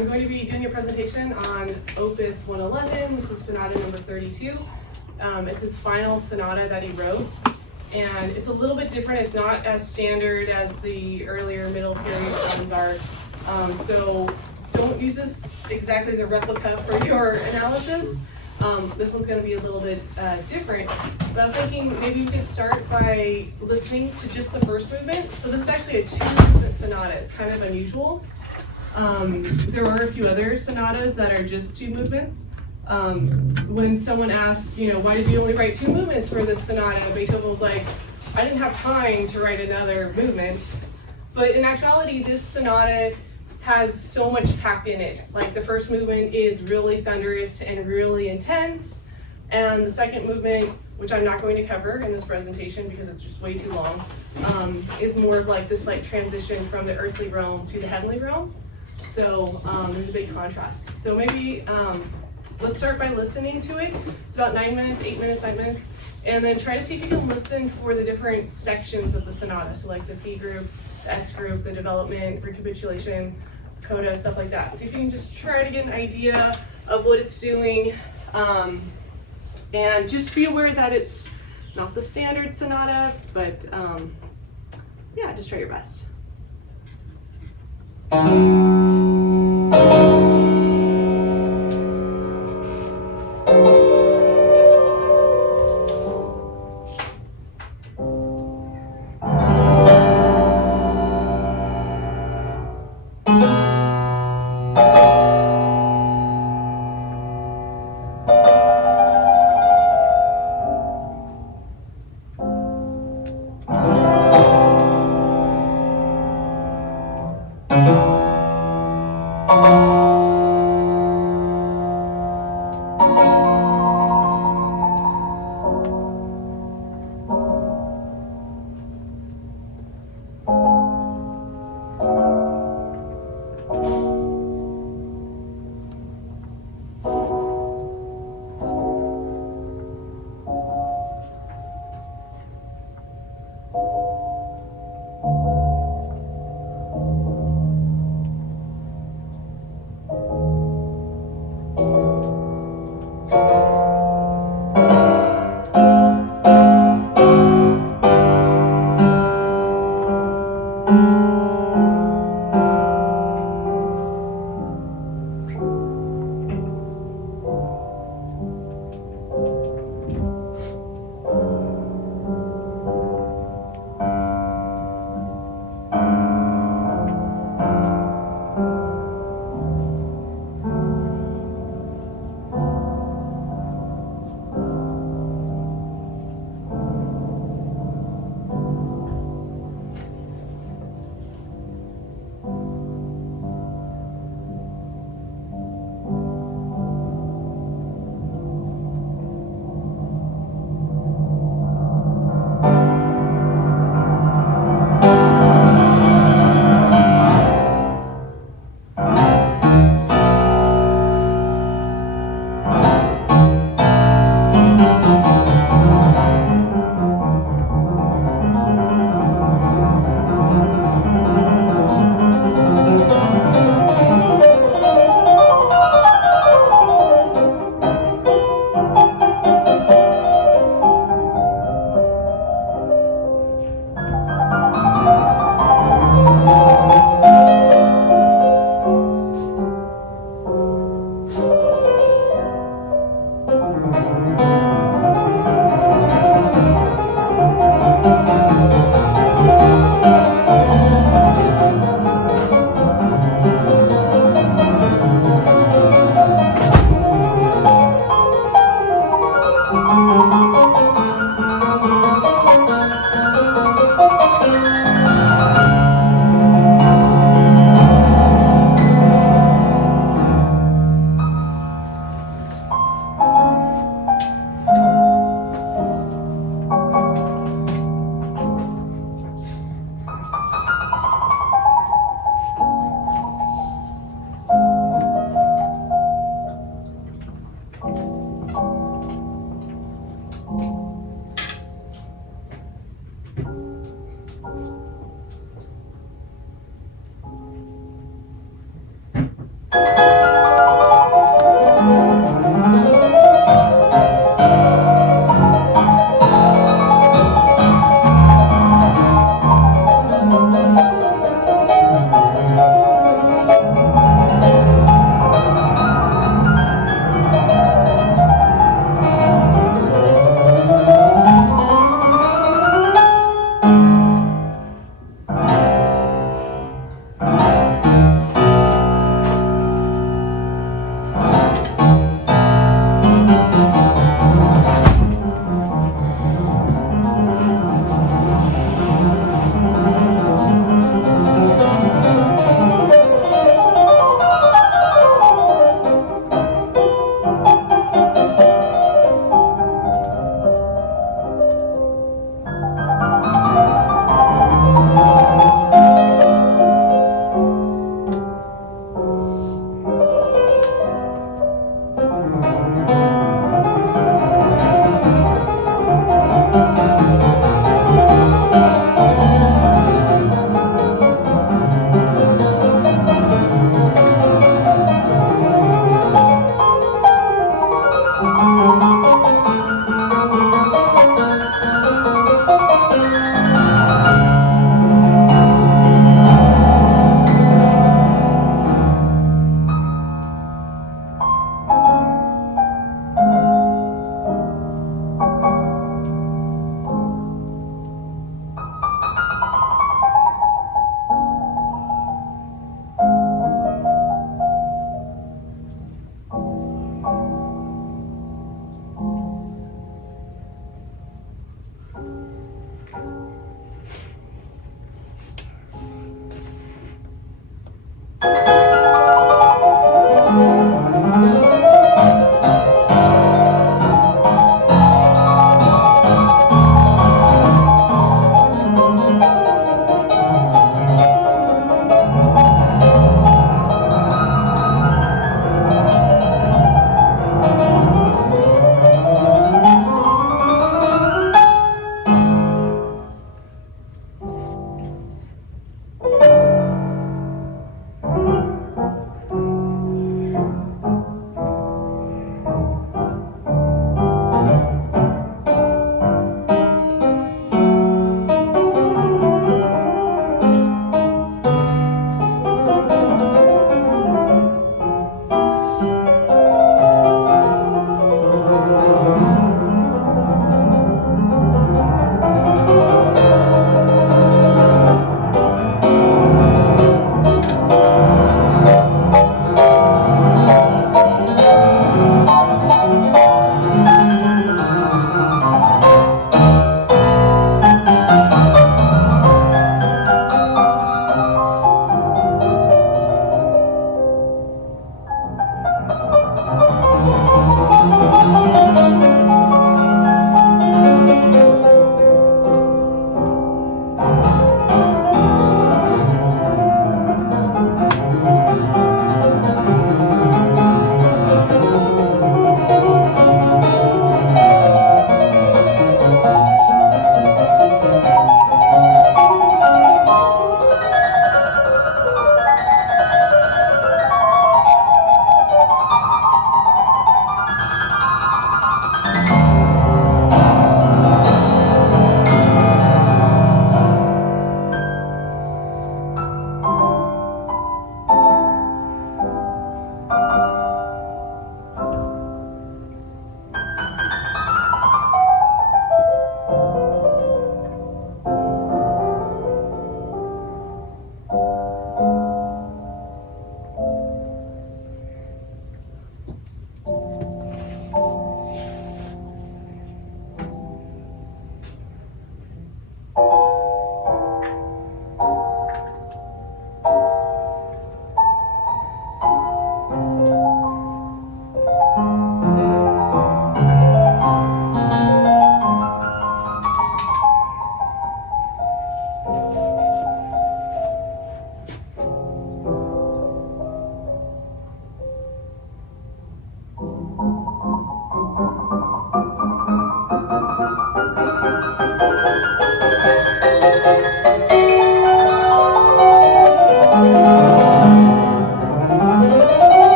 I'm going to be doing a presentation on Opus 111. This is Sonata number 32. It's his final sonata that he wrote, and it's a little bit different. It's not as standard as the earlier middle period songs are. So don't use this exactly as a replica for your analysis. This one's going to be a little bit different, but I was thinking maybe we could start by listening to just the first movement. So this is actually a two-movement sonata. It's kind of unusual. There are a few other sonatas that are just two movements. When someone asked, why did you only write two movements for this sonata? Beethoven was like, I didn't have time to write another movement. But in actuality, this sonata has so much packed in it. Like the first movement is really thunderous and really intense, and the second movement, which I'm not going to cover in this presentation because it's just way too long, is more of like this transition from the earthly realm to the heavenly realm. So there's a big contrast. So maybe let's start by listening to it. It's about 9 minutes, 8 minutes, 9 minutes, and then try to see if you can listen for the different sections of the sonata. So like the P group, the S group, the development, recapitulation, coda, stuff like that. So you can just try to get an idea of what it's doing, and just be aware that it's not the standard sonata, but yeah, just try your best.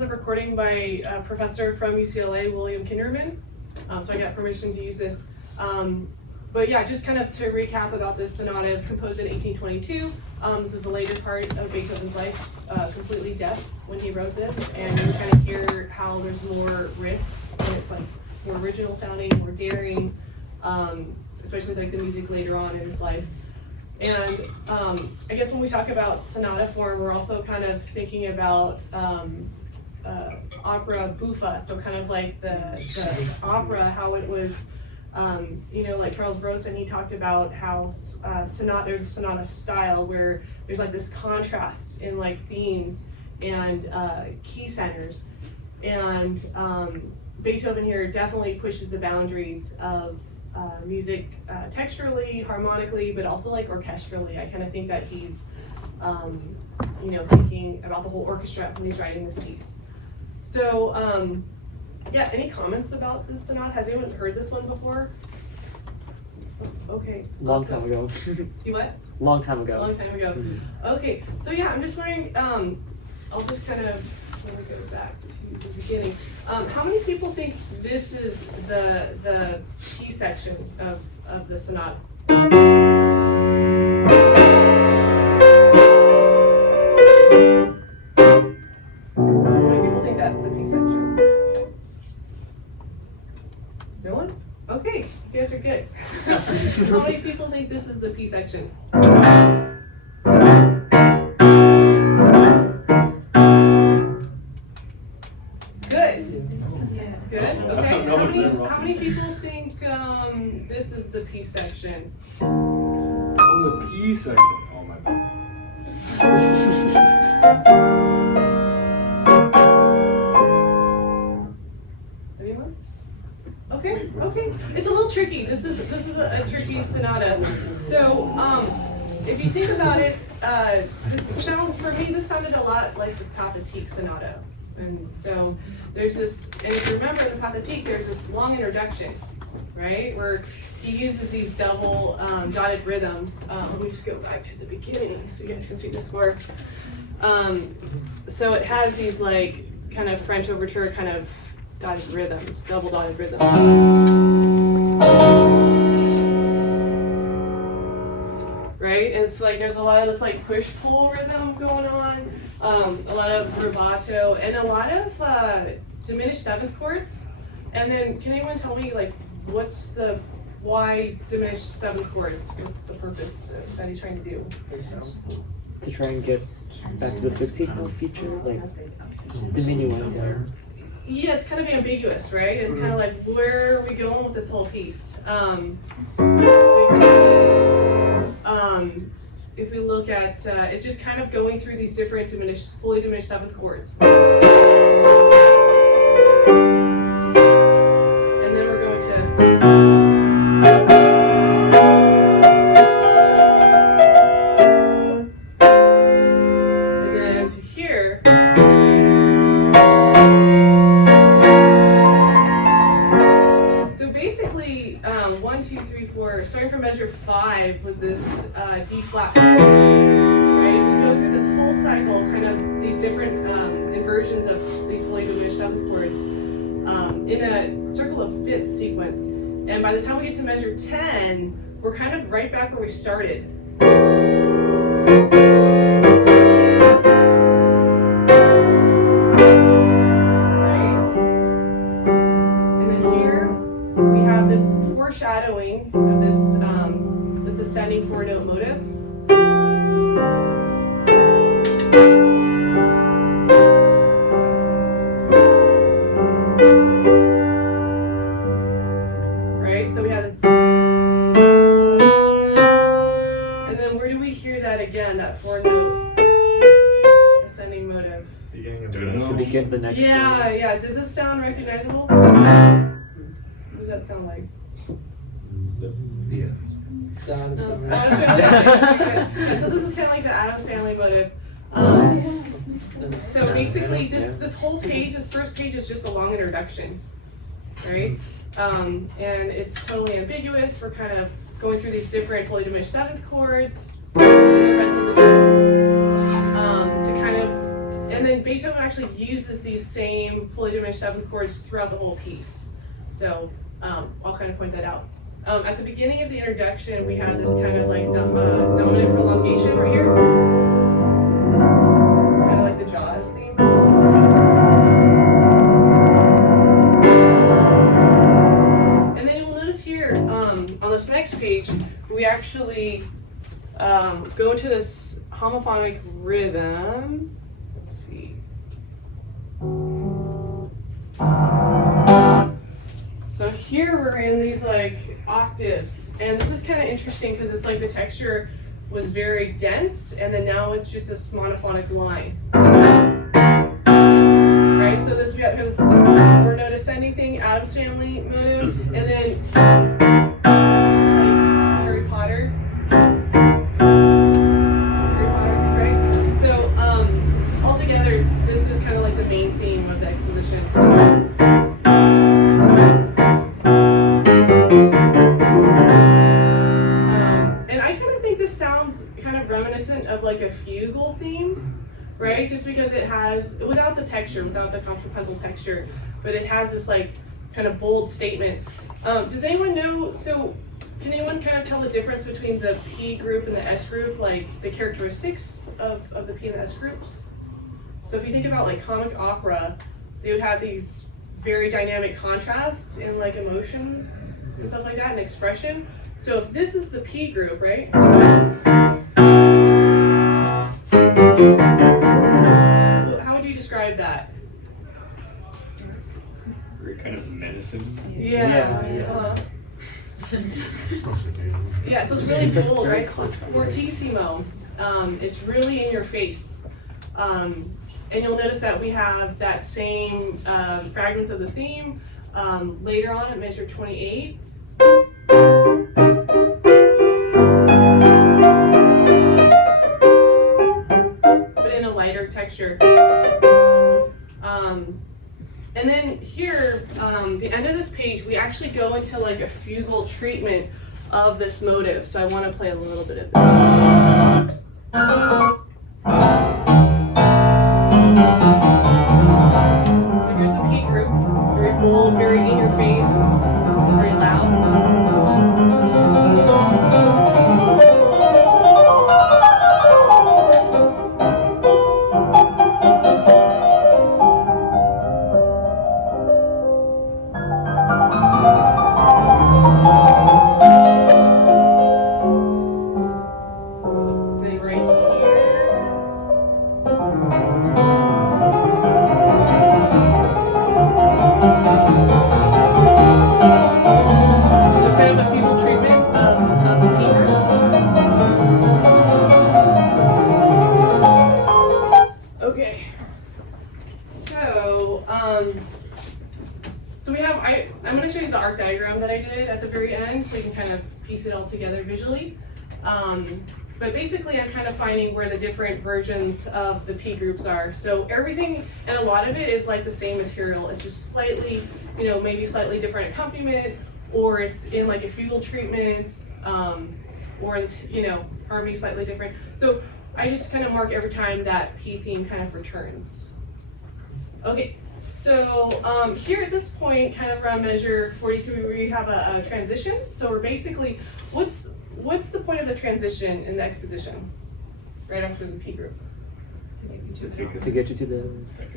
was a recording by a professor from UCLA, William Kinderman. So I got permission to use this. But yeah, just kind of to recap about this sonata, it's composed in 1822. This is a later part of Beethoven's life, completely deaf when he wrote this, and you kind of hear how there's more risks, and it's like more original sounding, more daring, especially like the music later on in his life. And I guess when we talk about sonata form, we're also kind of thinking about opera buffa, so kind of like the opera, how it was, like Charles Rosen, he talked about how there's a sonata style where there's like this contrast in like themes and key centers. And Beethoven here definitely pushes the boundaries of music texturally, harmonically, but also like orchestrally. I kind of think that he's, thinking about the whole orchestra when he's writing this piece. So, yeah, any comments about this sonata? Has anyone heard this one before? Okay. Long time ago. You what? Long time ago. Long time ago. Mm-hmm. Okay, so yeah, I'm just wondering, I'll just kind of, let me go back to the beginning. How many people think this is the key section of the sonata? How many people think that's the P section? No one? Okay, you guys are good. How many people think this is the P section? Good. Good. Okay. How many people think this is the P section? Oh, the P section. Oh my god. Anyone? Okay. Okay. It's a little tricky. This is a tricky sonata. So if you think about it, this sounded a lot like the Pathétique sonata. And so there's this, and if you remember in the Pathétique, there's this long introduction, right? Where he uses these double dotted rhythms. Let me just go back to the beginning so you guys can see this work. So it has these like kind of French overture kind of dotted rhythms, double dotted rhythms. Right? And it's like there's a lot of this like push-pull rhythm going on, a lot of rubato, and a lot of diminished seventh chords. And then can anyone tell me like why diminished seventh chords? What's the purpose that he's trying to do? To try and get back to the 16th note feature, like diminuendo. Yeah, it's kind of ambiguous, right? It's kind of like, where are we going with this whole piece? So you're gonna see, if we look at, it's just kind of going through these different fully diminished seventh chords. And then we're going to, and then to here. So basically, 1, 2, 3, 4, starting from measure 5 with this D flat, right? We go through this whole cycle, kind of these different inversions of these fully diminished seventh chords in a circle of fifth sequence. And by the time we get to measure 10, we're kind of right back where we started. This foreshadowing of this ascending four-note motive. Right, so we have the, and then where do we hear that again? That four-note ascending motive. Beginning of To begin the next one. Yeah. Does this sound recognizable? What does that sound like? Yeah. So this is kind of like the Addams Family motive. So basically, this whole page, this first page, is just a long introduction, right? And it's totally ambiguous. We're kind of going through these different fully diminished seventh chords and the resolutions to kind of And then Beethoven actually uses these same fully diminished seventh chords throughout the whole piece. So I'll kind of point that out. At the beginning of the introduction, we had this kind of like dominant prolongation right here. Kind of like the Jaws theme. And then you'll notice here, on this next page, we actually go into this homophonic rhythm. Let's see. So here we're in these like octaves, and this is kind of interesting because it's like the texture was very dense, and then now it's just this monophonic line. Right, so this we got this four note ascending thing, Addams Family motive, and then it's like Harry Potter. Right? So altogether, this is kind of like the main theme of the exposition. And I kind of think this sounds kind of reminiscent of like a fugal theme, right? Just because it has, without the texture, without the contrapuntal texture, but it has this like kind of bold statement. Does anyone know, so can anyone kind of tell the difference between the P group and the S group, like the characteristics of the P and the S groups? So if you think about like comic opera, they would have these very dynamic contrasts in like emotion and stuff like that, and expression. So if this is the P group, right? How would you describe that? Very kind of menacing. Yeah. Yeah, so it's really bold, right? So it's fortissimo. It's really in your face. And you'll notice that we have that same fragments of the theme later on at measure 28. But in a lighter texture. And then here, the end of this page, we actually go into like a fugal treatment of this motive. So I want to play a little bit of this. So here's the P group, very bold, very in your face, very loud. I'm going to show you the arc diagram that I did at the very end so you can kind of piece it all together visually. But basically I'm kind of finding where the different versions of the P groups are. So everything, and a lot of it is like the same material. It's just slightly, maybe slightly different accompaniment, or it's in like a fugal treatment, or harmony slightly different. So I just kind of mark every time that P theme kind of returns. Okay. So here at this point, kind of around measure 43, we have a transition. So we're basically, what's the point of the transition in the exposition? Right after the P group. To get you to the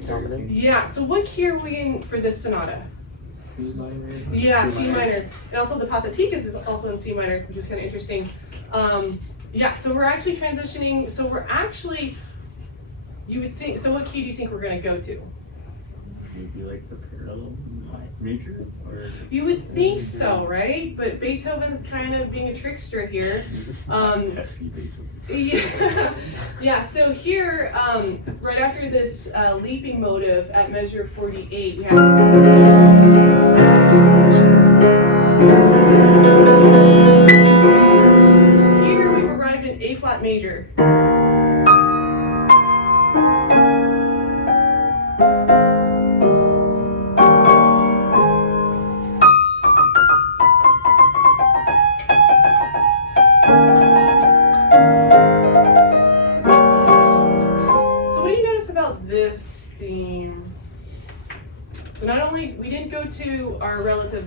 dominant? Yeah, so what key are we in for this sonata? C minor. Yeah, C minor. And also the Pathetique is also in C minor, which is kind of interesting. Yeah, so we're actually transitioning, you would think, so what key do you think we're going to go to? Maybe like the parallel major? Or you would think so, right? But Beethoven's kind of being a trickster here. pesky Beethoven. Yeah, so here, right after this leaping motive at measure 48, we have this. Here we've arrived at A flat major.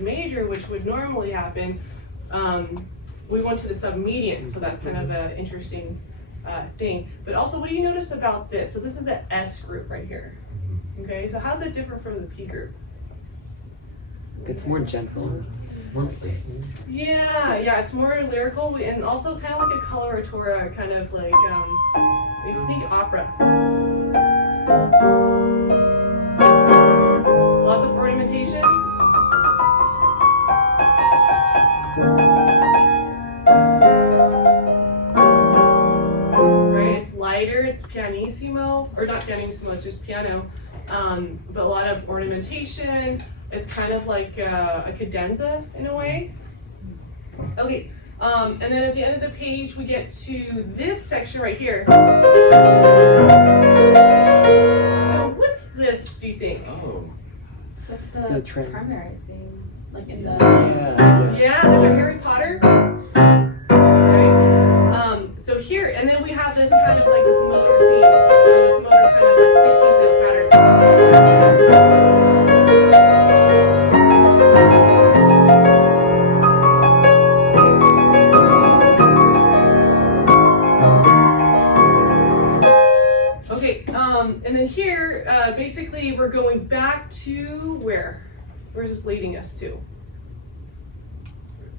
major, which would normally happen, we went to the submedian, so that's kind of an interesting thing. But also, what do you notice about this? So this is the S group right here. Okay, so how's it different from the P group? It's more gentle. Yeah, it's more lyrical and also kind of like a coloratura, kind of like, you think opera. Lots of ornamentation. Right, it's lighter, it's pianissimo, or not pianissimo, it's just piano, but a lot of ornamentation. It's kind of like a cadenza in a way. Okay, and then at the end of the page, we get to this section right here. So what's this, do you think? Oh. That's The the trend. primary thing, like in the. Yeah. Yeah, there's a Harry Potter. Right? So here, and then we have this kind of like this motor theme, or this motor kind of like 16th note pattern. Okay, and then here, basically we're going back to where? Where's this leading us to?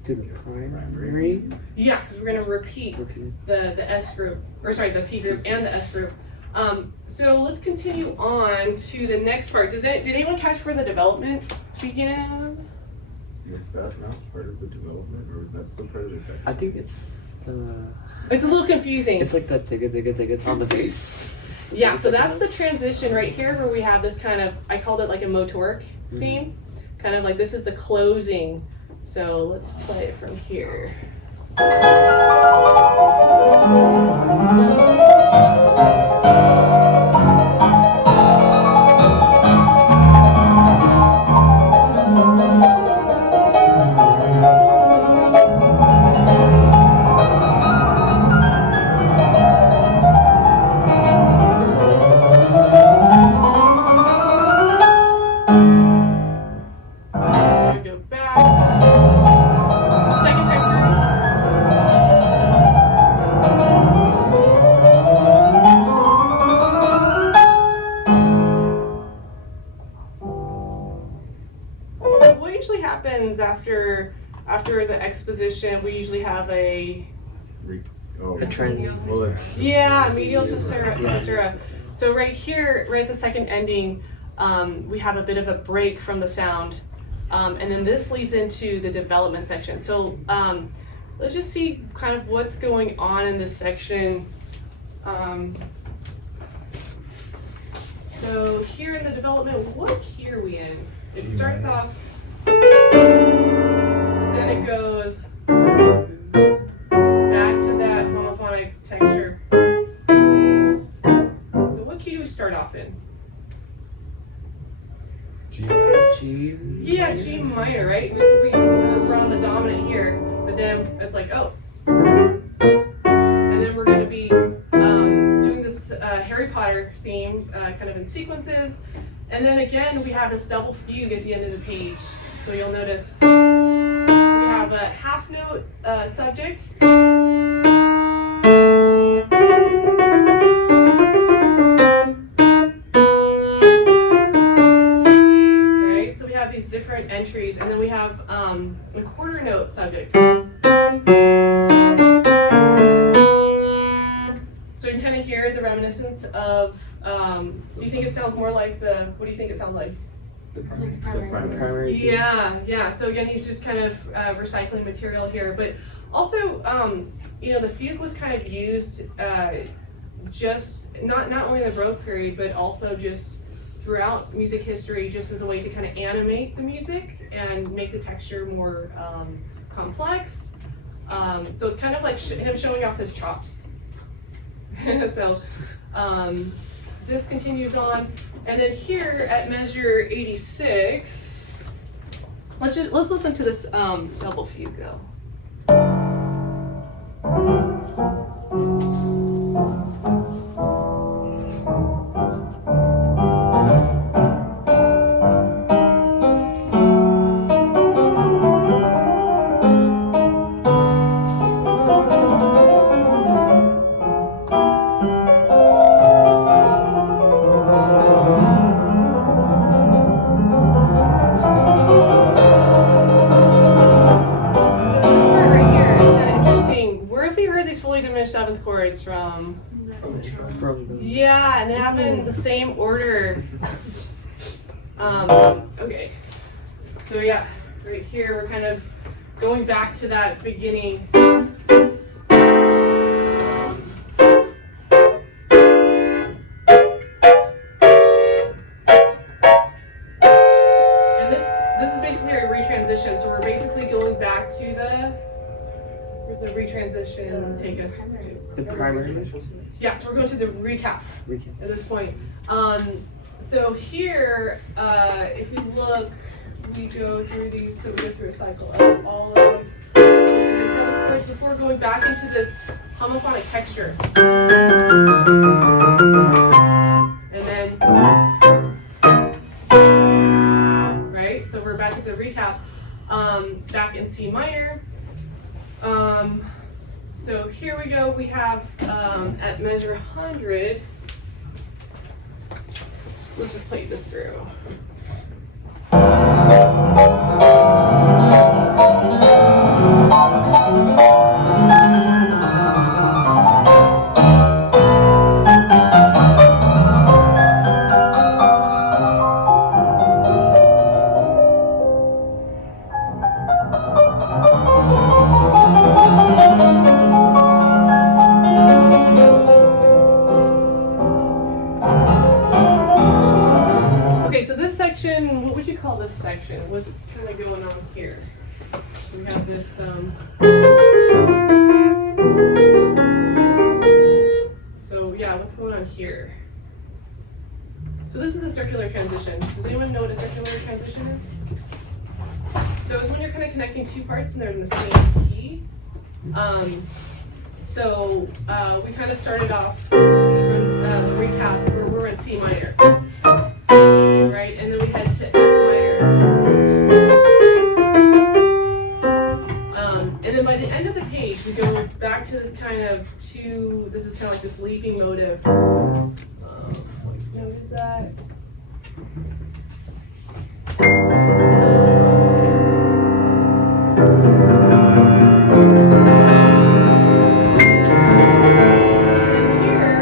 To the primary. Yeah, because we're gonna repeat the S group, or sorry, the P group and the S group. So let's continue on to the next part. Did anyone catch where the development began? Is that not part of the development, or is that still part of the section? I think it's It's a little confusing. it's like the digga on the bass. Yeah, so that's the transition right here where we have this kind of, I called it like a motoric theme. Kind of like this is the closing. So let's play it from here. Go back. Second time through. So what usually happens after the exposition? We usually have a A trend. Well, medial cesura. So right here, right at the second ending, we have a bit of a break from the sound. And then this leads into the development section. So let's just see kind of what's going on in this section. So here in the development, what key are we in? It starts off, then it goes back to that homophonic texture. So what key do we start off in? G. Yeah, G minor, right? We're on the dominant here, but then it's like, oh. And then we're going to be doing this Harry Potter theme kind of in sequences. And then again, we have this double fugue at the end of the page. So you'll notice we have a half note subject. Right, so we have these different entries, and then we have a quarter note subject. So you can kind of hear the reminiscence of, do you think it sounds more like what do you think it sounds like? The Primary. Yeah. So again, he's just kind of recycling material here, but also, the fugue was kind of used just not only in the Baroque period, but also just throughout music history, just as a way to kind of animate the music and make the texture more complex. So it's kind of like him showing off his chops. So this continues on, and then here at measure 86, let's listen to this double fugue though. from the. Yeah, and they happen in the same order. Okay. So yeah, right here we're kind of going back to that beginning. And this is basically a retransition. So we're basically going back to the. Where's the retransition take us to? The primary. Yeah, so we're going to the recap Recap. at this point. So here, if we look, we go through these, so we go through a cycle of all of these. So of course, before going back into this homophonic texture. And then, right, so we're back at the recap, back in C minor. So here we go, we have at measure 100, let's just play this through. Okay, so this section, what would you call this section? What's kind of going on here? So we have this, so yeah, what's going on here? So this is a circular transition. Does anyone know what a circular transition is? So it's when you're kind of connecting two parts and they're in the same key. So we kind of started off from the recap where we're in C minor. Right, and then we head to F minor. And then by the end of the page, we go back to this kind of this is kind of like this leaping motive. What note is that? And then here,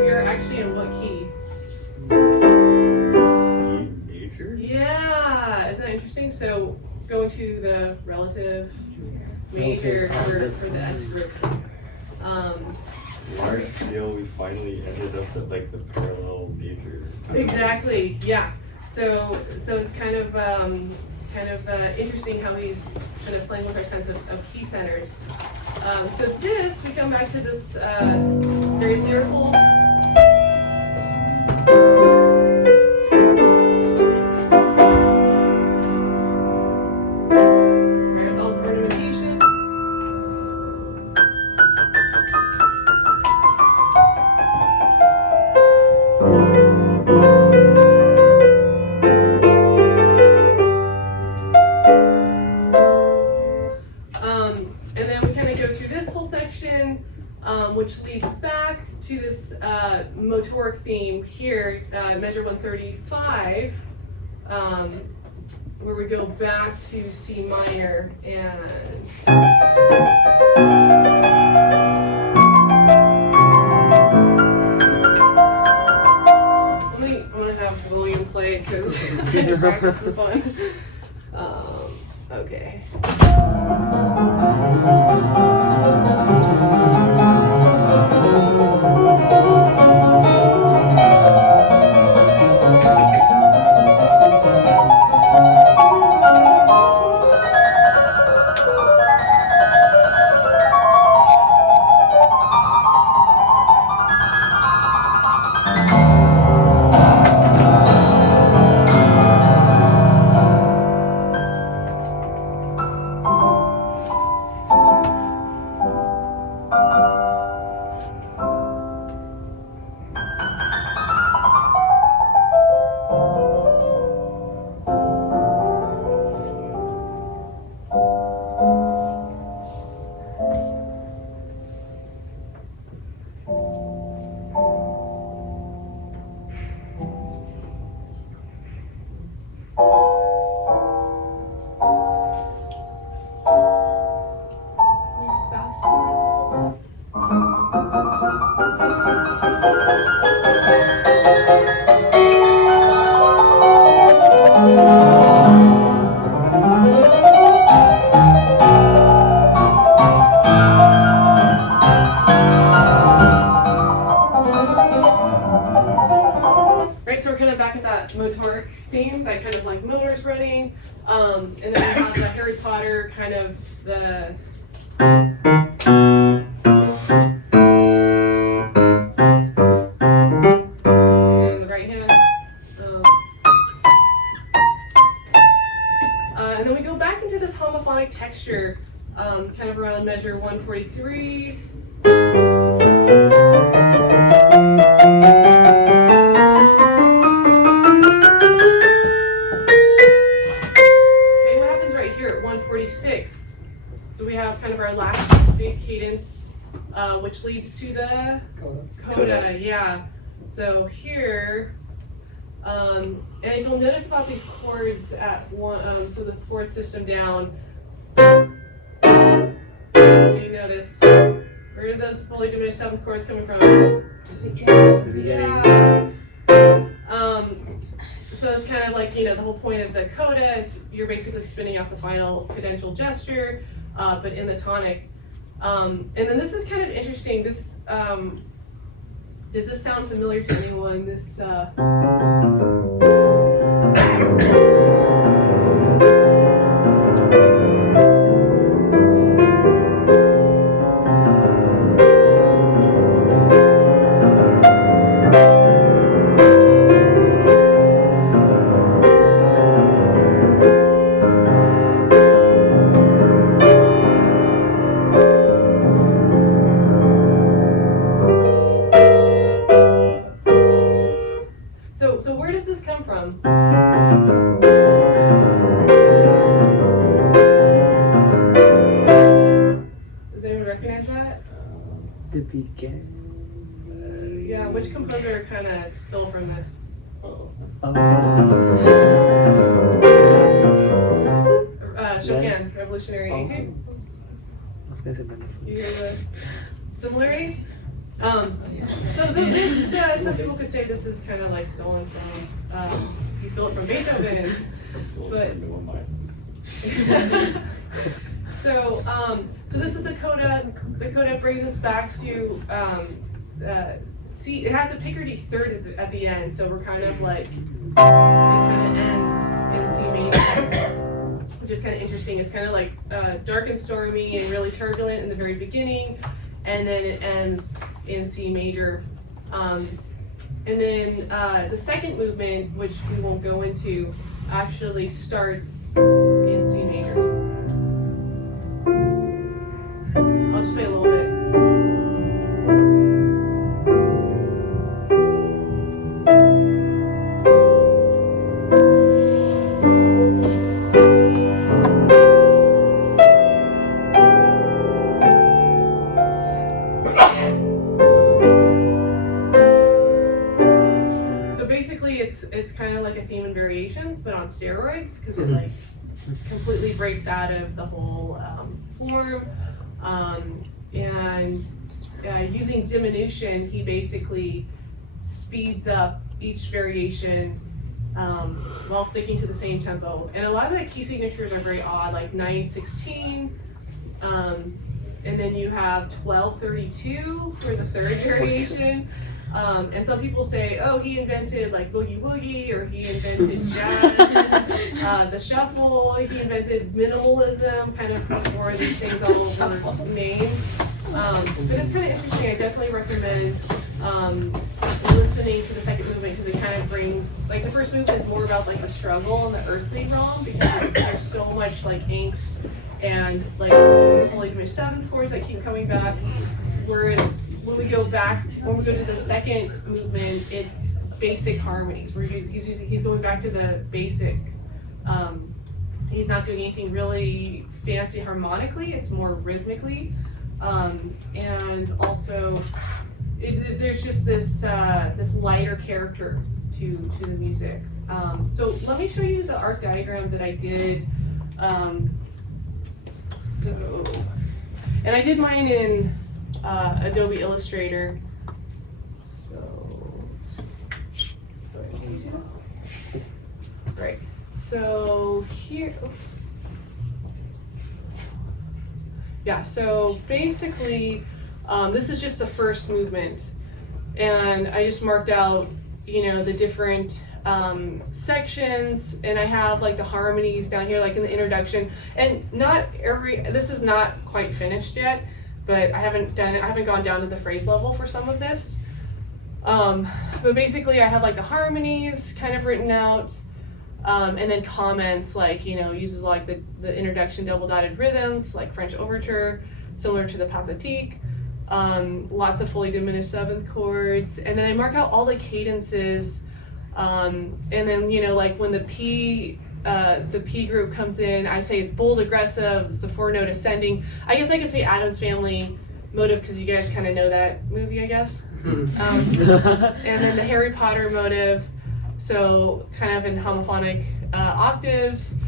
we are actually in what key? C major? Yeah, isn't that interesting? So going to the relative major for the S group. Large scale, we finally ended up at like the parallel major. Exactly. Yeah. So it's kind of interesting how he's kind of playing with our sense of key centers. So this we come back to this very lyrical. Right, with all his ornamentation. And then we kind of go through this whole section, which leads back to this motoric theme here, measure 135, where we go back to C minor and I'm gonna have William play because I had to practice this one. Okay. we're kind of back at that motoric theme, that kind of like motors running. And then we have the Harry Potter kind of the and the right hand. And then we go back into this homophonic texture, kind of around measure 143. Okay, what happens right here at 146? So we have kind of our last big cadence, which leads to the coda, yeah. So here, and if you'll notice about these chords at one, so the fourth system down, you notice, where are those fully diminished seventh chords coming from? Yeah. So it's kind of like, the whole point of the coda is you're basically spinning out the final cadential gesture, but in the tonic. And then this is kind of interesting. This, does this sound familiar to anyone? This, so where does this come from? Does anyone recognize that? The beginning. Yeah, which composer kind of stole from this? Chopin, Revolutionary Etude. I was gonna say Mendelssohn. You hear the similarities? So this, some people could say this is kind of like stolen from, he stole it from Beethoven. But so this is the coda. The coda brings us back to C. It has a Picardy third at the end, so we're kind of like it kind of ends in C major, which is kind of interesting. It's kind of like dark and stormy and really turbulent in the very beginning, and then it ends in C major. And then the second movement, which we won't go into, actually starts in C major. I'll just play a little bit. It's kind of like a theme and variations, but on steroids, because it like completely breaks out of the whole form. And using diminution, he basically speeds up each variation while sticking to the same tempo. And a lot of the key signatures are very odd, like 9/16, and then you have 12/32 for the third variation. And some people say, oh, he invented like boogie woogie, or he invented jazz, the shuffle, he invented minimalism, kind of before these things all were named. But it's kind of interesting. I definitely recommend listening to the second movement, because it kind of brings, like, the first movement is more about like the struggle and the earthly realm, because there's so much like angst and like these fully diminished seventh chords that keep coming back. Whereas when we go to the second movement, it's basic harmonies, where he's going back to the basic. He's not doing anything really fancy harmonically. It's more rhythmically, and also there's just this lighter character to the music. So let me show you the arc diagram that I did. And I did mine in Adobe Illustrator. So, great. So here, oops. Yeah, so basically, this is just the first movement. And I just marked out you know, the different sections, and I have like the harmonies down here, like in the introduction. And this is not quite finished yet, but I haven't gone down to the phrase level for some of this. But basically I have like the harmonies kind of written out, and then comments like, you know, uses like the introduction double dotted rhythms, like French overture, similar to the Pathétique. Lots of fully diminished seventh chords, and then I mark out all the cadences, and then, you know, like when the P group comes in, I say it's bold aggressive, it's a 4-note ascending. I guess I could say Addams Family motive because you guys kind of know that movie, I guess. And then the Harry Potter motive, so kind of in homophonic octaves.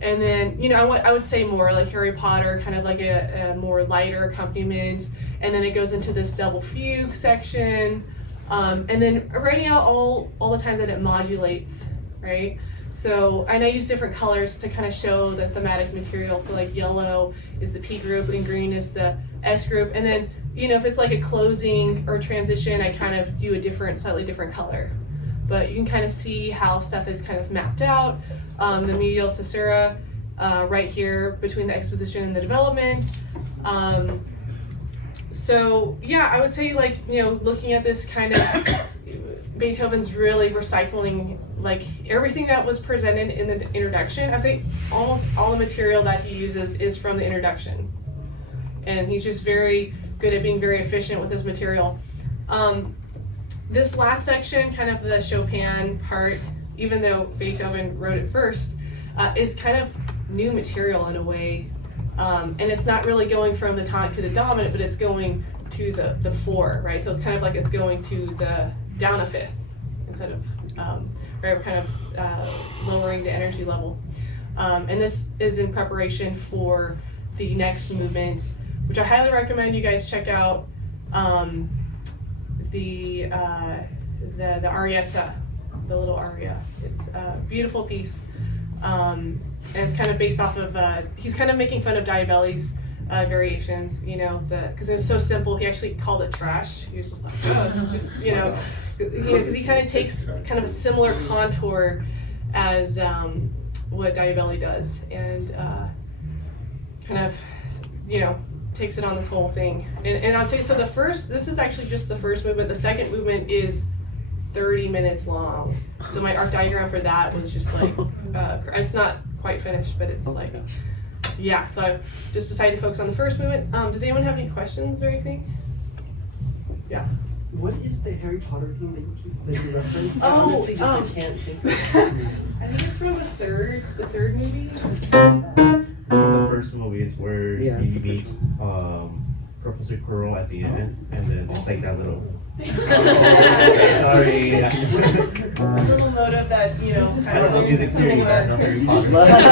And then, you know, I would say more like Harry Potter, kind of like a more lighter accompaniment. And then it goes into this double fugue section. And then writing out all the times that it modulates, right? So, and I use different colors to kind of show the thematic material. So like yellow is the P group and green is the S group. And then, you know, if it's like a closing or transition, I kind of do a slightly different color. But you can kind of see how stuff is kind of mapped out. The medial caesura right here between the exposition and the development. So yeah, I would say, like, you know, looking at this kind of, Beethoven's really recycling like everything that was presented in the introduction. I'd say almost all the material that he uses is from the introduction. And he's just very good at being very efficient with his material. This last section, kind of the Chopin part, even though Beethoven wrote it first, is kind of new material in a way. And it's not really going from the tonic to the dominant, but it's going to the 4, right? So it's kind of like it's going to the down a fifth instead of, right, we're kind of lowering the energy level. And this is in preparation for the next movement, which I highly recommend you guys check out. The Arietta, the little aria. It's a beautiful piece, and it's kind of based off of, he's kind of making fun of Diabelli's variations, you know, because it was so simple. He actually called it trash. He was just like, oh, it's just, you know, because he kind of takes kind of a similar contour as what Diabelli does, and kind of, you know, takes it on this whole thing. And I'd say, so this is actually just the first movement. The second movement is 30 minutes long. So my arc diagram for that was just like, it's not quite finished, but it's like, yeah, so I just decided to focus on the first movement. Does anyone have any questions or anything? Yeah. What is the Harry Potter thing that you referenced? Oh, I honestly I can't think of it. I think it's from the third movie. So the first movie is where Yeah, it's he the meets Professor Quirrell at the end, and then it's like that little. Sorry. Yeah. A little motive that, you know, Just kind I don't know of music theory, but I know Harry similar. Potter.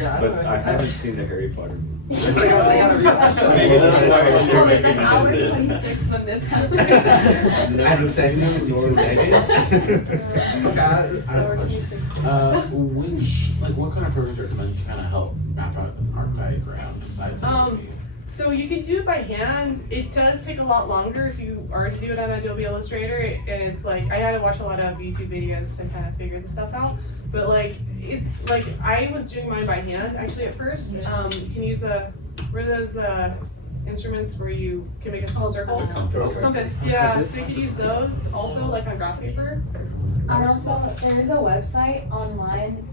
But I haven't seen the Harry Potter movie. It's like, I gotta rewatch that. Maybe that's why I Oh, share it's my an hour opinion. 26 when this happened. Adam Sandler with 2 seconds. Okay, I have a question. What kind of programs are meant to kind of help map out an arc diagram besides So you can do it by hand. It does take a lot longer if you are to do it on Adobe Illustrator. It's like, I had to watch a lot of YouTube videos to kind of figure this stuff out. But like, it's like, I was doing mine by hand actually at first. You can use what are those instruments where you can make a small circle? Compass, yeah. So you can use those also, like on graph paper. And also, there is a website online.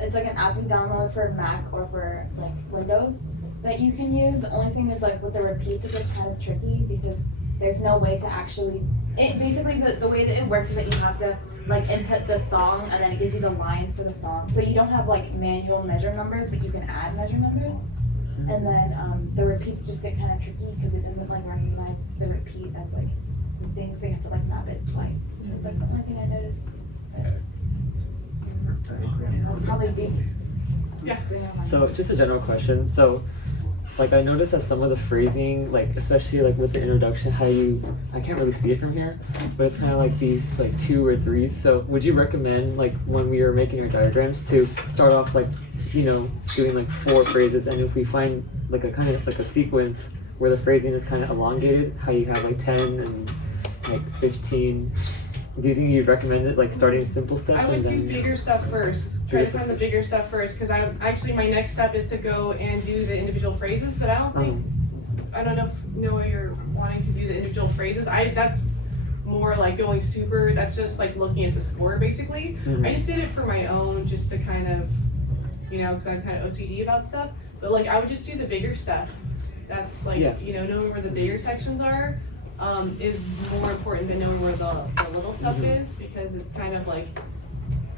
It's like an app you download for Mac or for like Windows that you can use. The only thing is, like, with the repeats, it gets kind of tricky because there's no way to actually. It basically the way that it works is that you have to like input the song and then it gives you the line for the song. So you don't have like manual measure numbers, but you can add measure numbers. And then the repeats just get kind of tricky because it doesn't like recognize the repeat as like the thing, so you have to like map it twice. It's like the only thing I noticed. Probably beats. Yeah. doing it online. So just a general question. So like I noticed that some of the phrasing, like especially like with the introduction, I can't really see it from here, but it's kind of like these like 2 or 3s. So would you recommend, like when we are making our diagrams, to start off like, you know, doing like 4 phrases, and if we find like a kind of like a sequence where the phrasing is kind of elongated, how you have like 10 and like 15. Do you think you'd recommend it, like starting simple steps? I would and then do bigger stuff first. Try to find the bigger stuff first, because my next step is to go and do the individual phrases, but I don't think, I don't know if Noah, you're wanting to do the individual phrases. That's more like going super, that's just like looking at the score basically. Mhm. I just did it for my own, just to kind of, because I'm kind of OCD about stuff, but like I would just do the bigger stuff. That's like, Yeah. Knowing where the bigger sections are is more important than knowing where the little stuff is, because it's kind of like,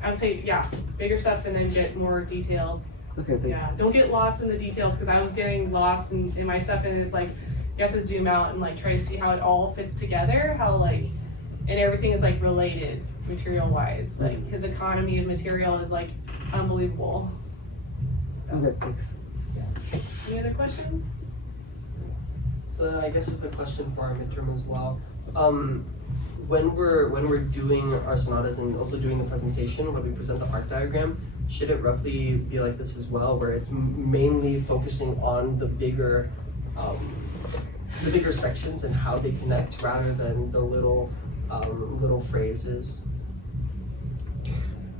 I would say, yeah, bigger stuff and then get more detailed. Okay, thanks. Yeah, don't get lost in the details, because I was getting lost in my stuff, and it's like, you have to zoom out and like try to see how it all fits together, how like, and everything is like related material wise. Like his economy of material is like unbelievable. Okay, thanks. Any other questions? So then I guess is the question for our midterm as well. When we're doing our sonatas and also doing the presentation, when we present the arc diagram, should it roughly be like this as well, where it's mainly focusing on the bigger sections and how they connect rather than the little phrases?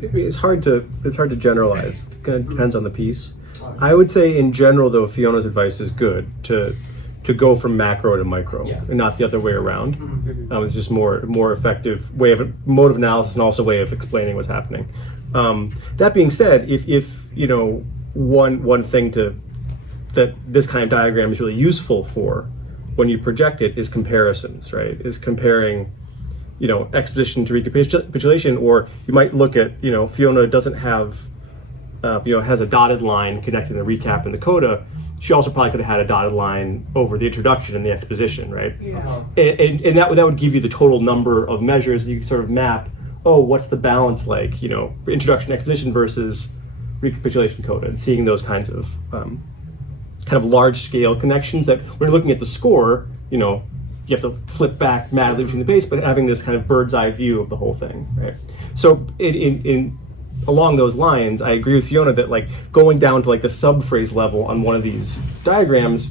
It's hard to generalize. It kind of depends on the piece. I would say in general, though, Fiona's advice is good to go from macro to micro, and not the other way around. It's just more effective way of mode of analysis and also way of explaining what's happening. That being said, if one thing that this kind of diagram is really useful for when you project it is comparisons, right? Is comparing exposition to recapitulation, or you might look at, Fiona doesn't have, has a dotted line connecting the recap and the coda. She also probably could have had a dotted line over the introduction and the exposition, right? Yeah. And that would give you the total number of measures. You can sort of map, what's the balance like, introduction, exposition versus recapitulation coda, and seeing those kinds of kind of large scale connections that when you're looking at the score, you have to flip back madly between the bass, but having this kind of bird's eye view of the whole thing, right? So in along those lines, I agree with Fiona that like going down to like the sub-phrase level on one of these diagrams,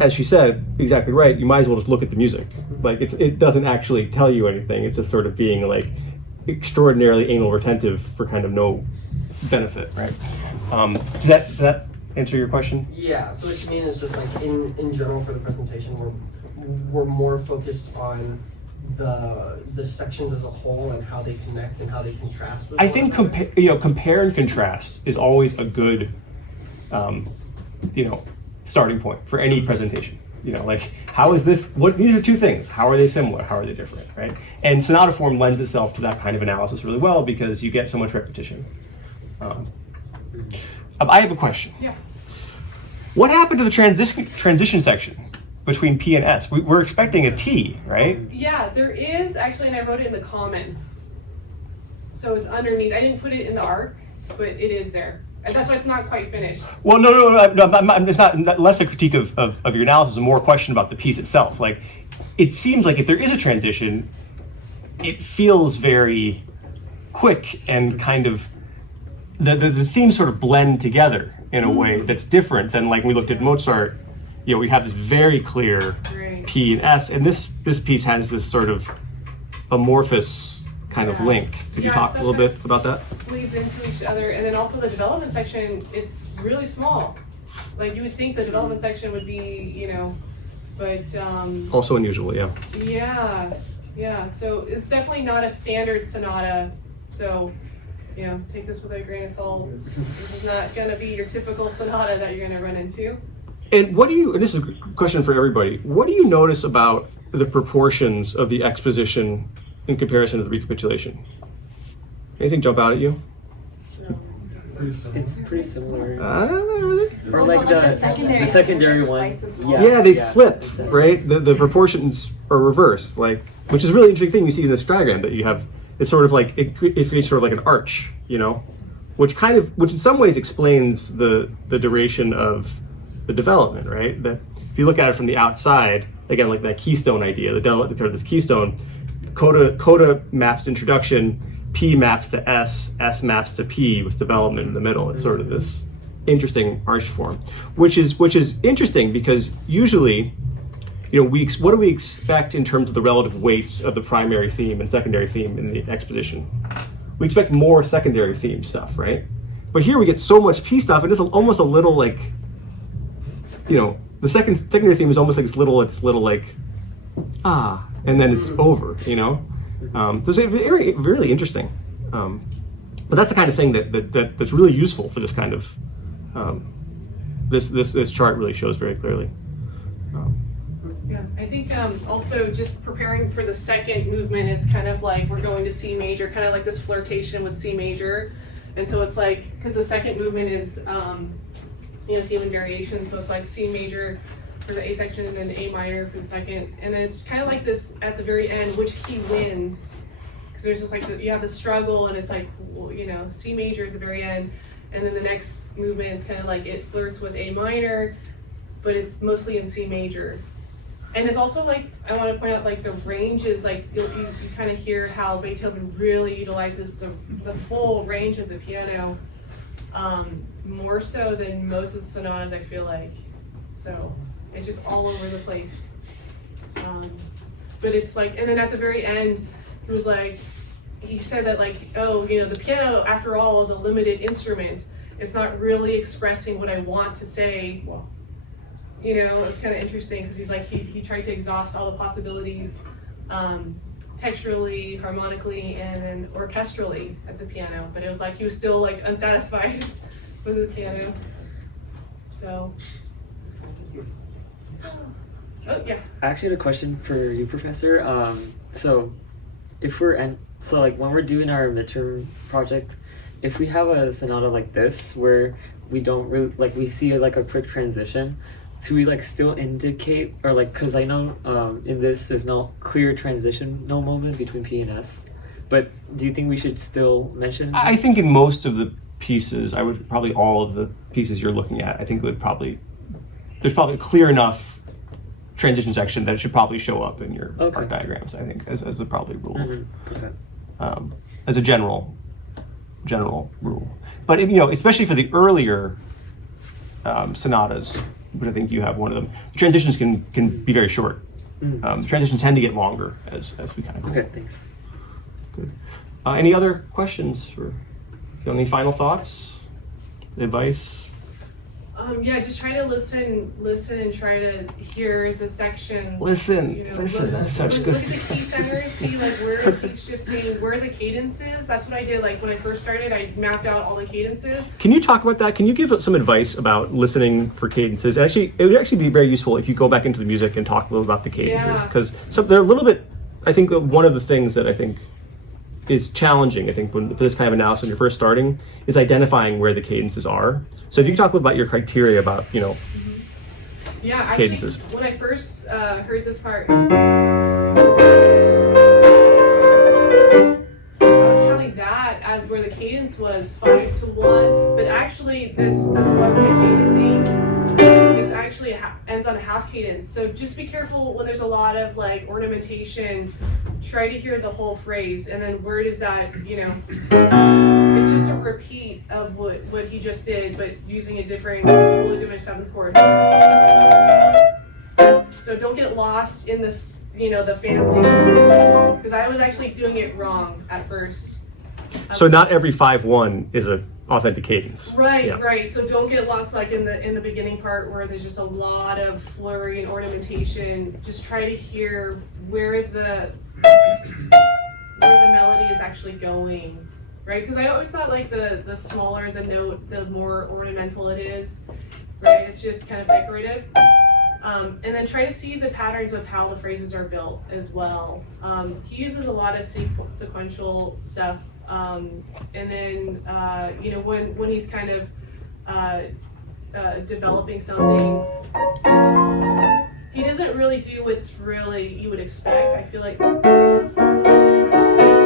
as she said, exactly right, you might as well just look at the music. Like it doesn't actually tell you anything. It's just sort of being like extraordinarily anal retentive for kind of no benefit, right? Does that answer your question? Yeah, so what you mean is just like in general for the presentation, we're more focused on the sections as a whole and how they connect and how they contrast with I think compare and contrast is always a good starting point for any presentation. Like how is this, these are two things, how are they similar, how are they different, right? And sonata form lends itself to that kind of analysis really well because you get so much repetition. I have a question. Yeah. What happened to the transition section between P and S? We're expecting a T, right? Yeah, there is actually, and I wrote it in the comments. So it's underneath. I didn't put it in the arc, but it is there. And that's why it's not quite finished. Well, no, it's not less a critique of your analysis, and more a question about the piece itself. Like, it seems like if there is a transition, it feels very quick and kind of, the themes sort of blend together in a way that's different than like when we looked at Mozart. We have this very clear P and S, and this piece has this sort of amorphous kind of link. Could you talk a little bit about that? Bleeds into each other, and then also the development section, it's really small. Like you would think the development section would be, but Also unusual, yeah. Yeah. So it's definitely not a standard sonata. So, take this with a grain of salt. This is not going to be your typical sonata that you're going to run into. And and this is a question for everybody, what do you notice about the proportions of the exposition in comparison to the recapitulation? Anything jump out at you? It's pretty similar. Really? Or like the secondary one. Yeah, they flip, exactly. right? The proportions are reversed, like, which is a really interesting thing you see in this diagram that you have. It's sort of like, it creates sort of like an arch, which in some ways explains the duration of the development, right? That if you look at it from the outside, again, like that keystone idea, this keystone, coda maps to introduction, P maps to S, S maps to P with development in the middle. It's sort of this interesting arch form, which is interesting because usually what do we expect in terms of the relative weights of the primary theme and secondary theme in the exposition? We expect more secondary theme stuff, right? But here we get so much piece stuff, and it's almost a little like, the secondary theme is almost like it's little like, and then it's over, So it's very, really interesting. But that's the kind of thing that's really useful for this kind of, this chart really shows very clearly. Yeah, I think also just preparing for the second movement, it's kind of like we're going to C major, kind of like this flirtation with C major. And so it's like, because the second movement is, theme and variation, so it's like C major for the A section and then A minor for the second. And then it's kind of like this at the very end, which key wins? Because there's just like, you have the struggle and it's like, C major at the very end. And then the next movement, it's kind of like it flirts with A minor, but it's mostly in C major. And it's also like, I want to point out like the ranges, like you kind of hear how Beethoven really utilizes the full range of the piano, more so than most of the sonatas, I feel like. So it's just all over the place. But it's like, and then at the very end, he was like, he said that like, the piano after all is a limited instrument. It's not really expressing what I want to say. Wow. It was kind of interesting because he's like, he tried to exhaust all the possibilities texturally, harmonically, and then orchestrally at the piano. But it was like he was still like unsatisfied with the piano. So, yeah. I actually had a question for you, Professor. So like when we're doing our midterm project, if we have a sonata like this where we don't really like, we see like a quick transition, do we like still indicate, or like, because I know in this there's no clear transition, no moment between P and S, but do you think we should still mention? I think in most of the pieces, probably all of the pieces you're looking at, I think there's probably a clear enough transition section that it should probably show up in your art diagrams, I think, as a probably rule. Okay. As a general rule. But especially for the earlier sonatas, which I think you have one of them, the transitions can be very short. The transitions tend to get longer as we kind of go. Okay, thanks. Good. Any other questions? Any final thoughts? Advice? Yeah, just try to listen and try to hear the sections. Listen, that's such good. Look at the key centers, see like where is he shifting, where are the cadences. That's what I did, like when I first started, I mapped out all the cadences. Can you talk about that? Can you give some advice about listening for cadences? Actually, it would actually be very useful if you go back into the music and talk a little about the cadences, because they're a little bit, I think one of the things that I think is challenging, I think, for this kind of analysis when you're first starting, is identifying where the cadences are. So if you could talk a little about your criteria about, Yeah, actually, cadences. when I first heard this part, I was counting that as where the cadence was 5-1, but actually this one cadence thing, it's actually ends on a half cadence. So just be careful when there's a lot of like ornamentation. Try to hear the whole phrase, and then where does that, it's just a repeat of what he just did, but using a fully diminished seventh chord. So don't get lost in this, the fancies, because I was actually doing it wrong at first. so not every 5-1 is an authentic cadence. Right, Yeah. right. So don't get lost like in the beginning part where there's just a lot of flurry and ornamentation. Just try to hear where the melody is actually going, right? Because I always thought like the smaller the note, the more ornamental it is, right? It's just kind of decorative. And then try to see the patterns of how the phrases are built as well. He uses a lot of sequential stuff. And then, when he's kind of developing something, he doesn't really do what's really you would expect. I feel like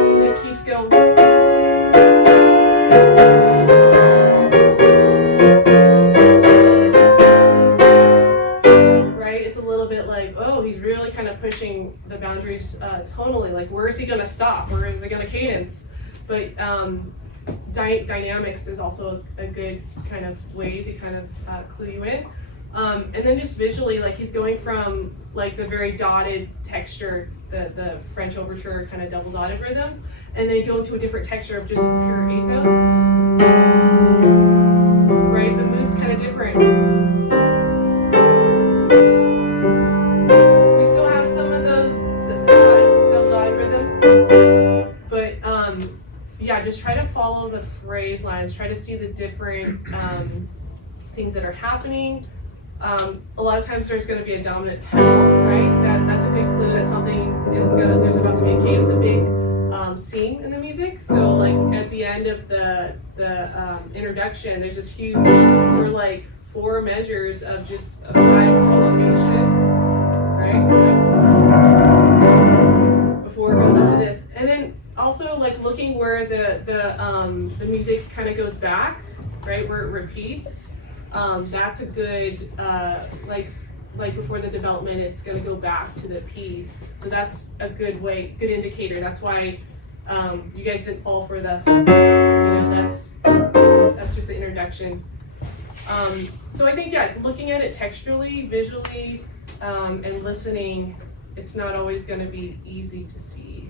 it keeps going. Right? It's a little bit like, oh, he's really kind of pushing the boundaries tonally. Like, where is he going to stop? Where is he going to cadence? But dynamics is also a good kind of way to kind of clue you in. And then just visually, like he's going from like the very dotted texture, the French overture kind of double dotted rhythms, and then go into a different texture of just pure eighth notes. Right, the mood's kind of different. We still have some of those double dotted rhythms, but yeah, just try to follow the phrase lines. Try to see the different things that are happening. A lot of times there's going to be a dominant pedal, right? That's a good clue that something there's about to be a cadence, a big scene in the music. So like at the end of the introduction, there's this huge, for like 4 measures of just a 5 prolongation, right? It's like before it goes into this, and then also like looking where the music kind of goes back, right? Where it repeats. That's a good, like before the development, it's going to go back to the P. So that's a good indicator. That's why you guys didn't fall for the, that's just the introduction. So I think, yeah, looking at it textually, visually, and listening, it's not always going to be easy to see.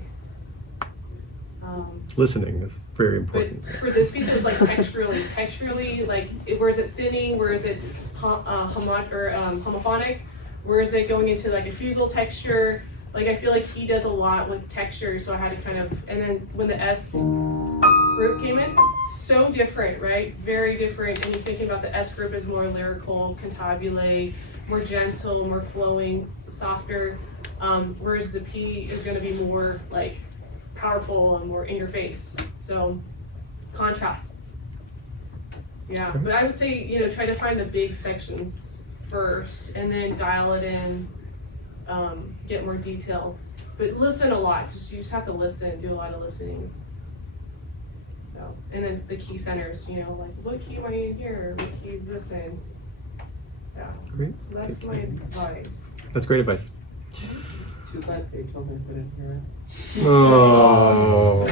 Listening is very important. But for this piece, it's like texturally, like where is it thinning? Where is it homophonic? Where is it going into like a fugal texture? Like I feel like he does a lot with texture, so I had to kind of. And then when the S group came in, so different, right? Very different. And you're thinking about the S group as more lyrical, cantabile, more gentle, more flowing, softer. Whereas the P is going to be more like powerful and more in your face. So contrasts. Yeah, but I would say, try to find the big sections first and then dial it in, get more detail. But listen a lot. You just have to listen, do a lot of listening. So, and then the key centers, like what key am I in here? What key is this in? Yeah. Great. So that's my advice. That's great advice. Too bad Beethoven put in here. Oh.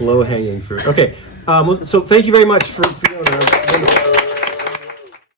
Low hanging fruit. Okay. So thank you very much for doing that.